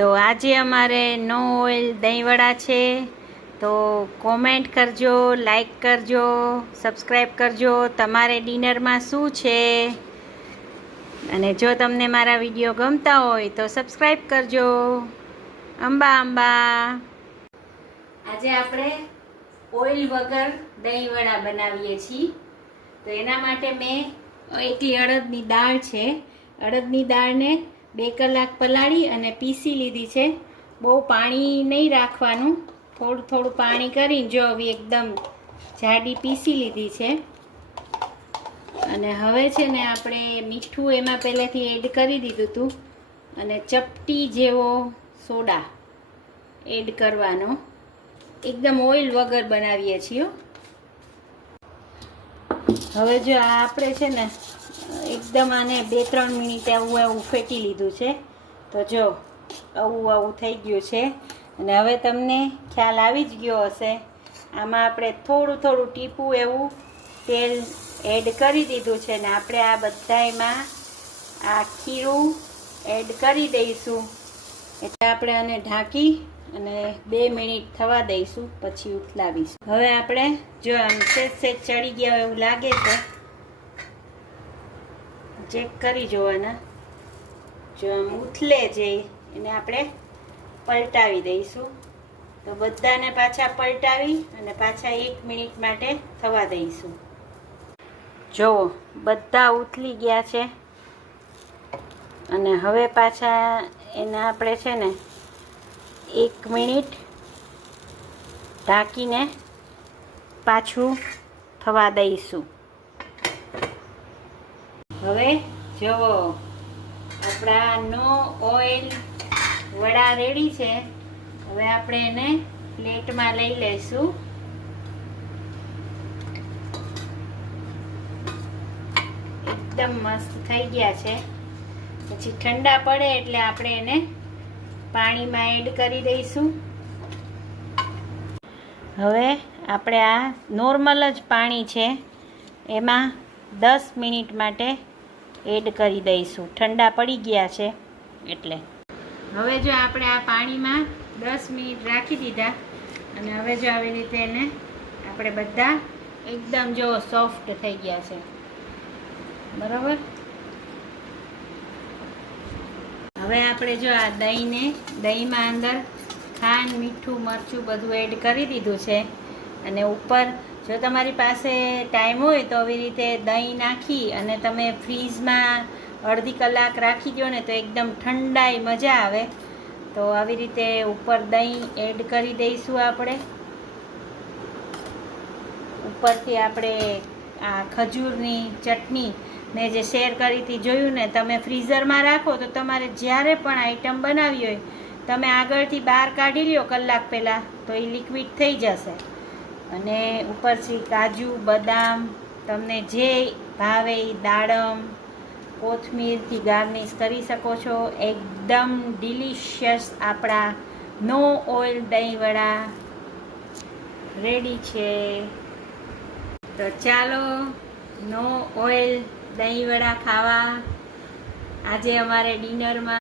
તો આજે અમારે નો ઓઇલ દહીંવડા છે. તો કોમેન્ટ કરજો, લાઈક કરજો, સબસ્ક્રાઈબ કરજો તમારે ડિનરમાં શું છે. અને જો તમને મારા વિડીયો ગમતા હોય તો સબસ્ક્રાઈબ કરજો. અંબા અંબા. આજે આપણે ઓઇલ વગર દહીંવડા બનાવીએ છીએ. તો એના માટે મેં એકલી અડદની દાળ છે. અડદની દાળને 2 કલાક પલાળી અને પીસી લીધી છે. બહુ પાણી નહીં રાખવાનું, થોડું થોડું પાણી કરીને જો આવી એકદમ જાડી પીસી લીધી છે. અને હવે છે ને આપણે મીઠું એમાં પહેલેથી એડ કરી દીધું હતું અને ચપટી જેવો સોડા એડ કરવાનો. એકદમ ઓઇલ વગર બનાવીએ છીએ. હવે જો આ આપણે છે ને એકદમ આને 2-3 મિનિટ આવું ફેટી લીધું છે. તો જો આવું થઈ ગયું છે. અને હવે તમને ખ્યાલ આવી જ ગયો હશે, આમાં આપણે થોડું થોડું ટીપું એવું તેલ એડ કરી દીધું છે. ને આપણે આ બધામાં આ ખીરું એડ કરી દઈશું. એટલે આપણે આને ઢાંકી અને 2 મિનિટ થવા દઈશું, પછી ઉથલાવીશું. હવે આપણે જો આમ સેજ ચડી ગયા એવું લાગે છે, ચેક કરી જોવાના. જો આમ ઉથલે છે એને આપણે પલટાવી દઈશું. તો બધાને પાછા પલટાવી અને પાછા 1 મિનિટ માટે થવા દઈશું. જુઓ બધા ઉથલી ગયા છે. અને હવે પાછા એને આપણે છે ને 1 મિનિટ ઢાંકીને પાછું થવા દઈશું. હવે જુઓ આપણા નો ઓઇલ વડા રેડી છે. હવે આપણે એને પ્લેટમાં લઈ લઈશું. એકદમ મસ્ત થઈ ગયા છે. પછી ઠંડા પડે એટલે આપણે એને પાણીમાં એડ કરી દઈશું. હવે આપણે આ નોર્મલ જ પાણી છે એમાં 10 મિનિટ માટે એડ કરી દઈશું. ઠંડા પડી ગયા છે એટલે. હવે જો આપણે આ પાણીમાં 10 મિનિટ રાખી દીધા. અને હવે જો આવી રીતે એને આપણે બધા એકદમ જો સોફ્ટ થઈ ગયા છે, બરાબર. હવે આપણે જો આ દહીંમાં અંદર ખાંડ, મીઠું, મરચું બધું એડ કરી દીધું છે. અને ઉપર જો તમારી પાસે ટાઈમ હોય તો આવી રીતે દહીં નાખી અને તમે ફ્રીઝમાં અડધી કલાક રાખી દો ને તો એકદમ ઠંડાઈ મજા આવે. તો આવી રીતે ઉપર દહીં એડ કરી દઈશું આપણે. ઉપરથી આપણે આ ખજૂરની ચટણી મેં જે શેર કરી હતી જોયું ને, તમે ફ્રીઝરમાં રાખો તો તમારે જ્યારે પણ આઈટમ બનાવી હોય તમે આગળથી બહાર કાઢી લ્યો કલાક પહેલાં તો એ લિક્વિડ થઈ જશે. અને ઉપરથી કાજુ, બદામ તમને જે ભાવે એ દાડમ, કોથમીરથી ગાર્નિશ કરી શકો છો. એકદમ ડિલિશિયસ આપણા નો ઓઇલ દહીંવડા રેડી છે. તો ચાલો નો ઓઇલ દહીંવડા ખાવા. આજે અમારે ડિનરમાં